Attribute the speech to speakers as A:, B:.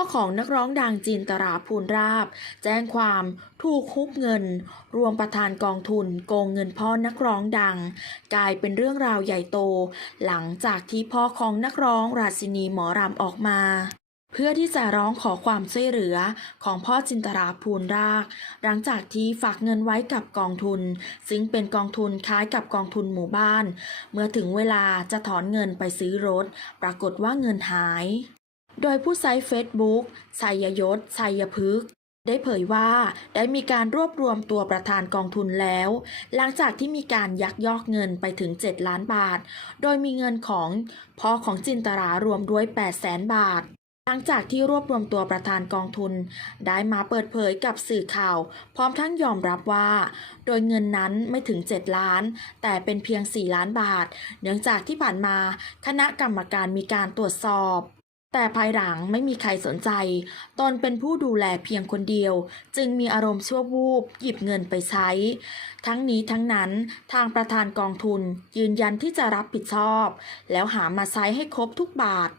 A: อของนักร้องดังจินตราภูลราบ แจ้งความถูกคุบเงิน รวมประธานกองทุนโกงเงินพ่อนักร้องดัง กลายเป็นเรื่องราวใหญ่โต หลังจากที่พ่อของนักร้องราชินีหมอรำออกมาเพื่อที่จะร้องขอความช่วยเหลือของพ่อจินตราภูลราก หลังจากที่ฝากเงินไว้กับกองทุน ซึ่งเป็นกองทุนคล้ายกับกองทุนหมู่บ้าน เมื่อถึงเวลาจะถอนเงินไปซื้อรถ ปรากฏว่าเงินหาย โดยผู้ใช้เฟซบุ๊กชัยยศชัยพฤกษ์ได้เผยว่าได้มีการรวบรวมตัวประธานกองทุนแล้ว หลังจากที่มีการยักยอกเงินไปถึง 7 ล้านบาท โดยมีเงินของพ่อของจินตรารวมด้วย8แสนบาท หลังจากที่รวบรวมตัวประธานกองทุน ได้มาเปิดเผยกับสื่อข่าว พร้อมทั้งยอมรับว่า โดยเงินนั้นไม่ถึง 7 ล้าน แต่เป็นเพียง 4 ล้านบาท เนื่องจากที่ผ่านมาคณะกรรมการมีการตรวจสอบ แต่ภายหลังไม่มีใครสนใจ ตนเป็นผู้ดูแลเพียงคนเดียว จึงมีอารมณ์ชั่ววูบหยิบเงินไปใช้ ทั้งนี้ทั้งนั้นทางประธานกองทุนยืนยันที่จะรับผิดชอบ แล้วหามาใช้ให้ครบทุกบาท